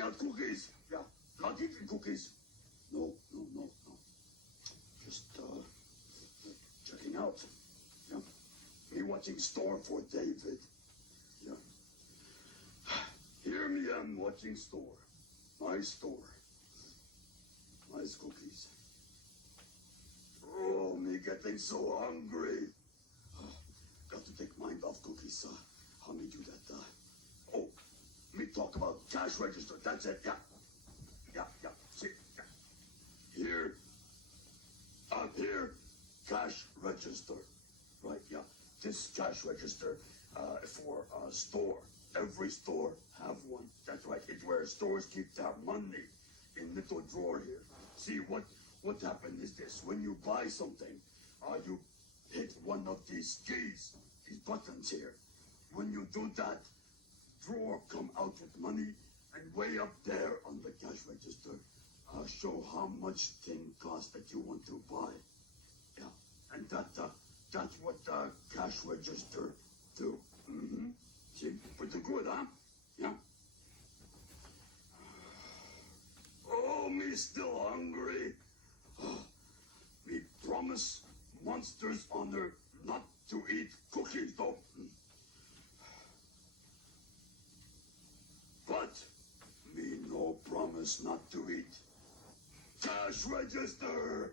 passing out cookies. Yeah, not eating cookies. No. Just, checking out. Yeah. Me watching store for David. Yeah. Here me am watching store. My store. Nice cookies. Oh, me getting so hungry. Got to take mind off cookies. How me do that? Oh, me talk about cash register. That's it. Yeah. See. Yeah. Here. Up here. Cash register. Right. Yeah. This cash register for a store. Every store have one. That's right. It's where stores keep their money in little drawer here. See what happened is this: when you buy something, you hit one of these keys, these buttons here. When you do that, drawer come out with money, and way up there on the cash register, show how much thing cost that you want to buy. Yeah, and that's what the cash register do. Mm-hmm. See, pretty good, huh? Yeah. Oh, me still hungry. Me promise Monsters Honor not to eat cookies, though. But me no promise not to eat cash register.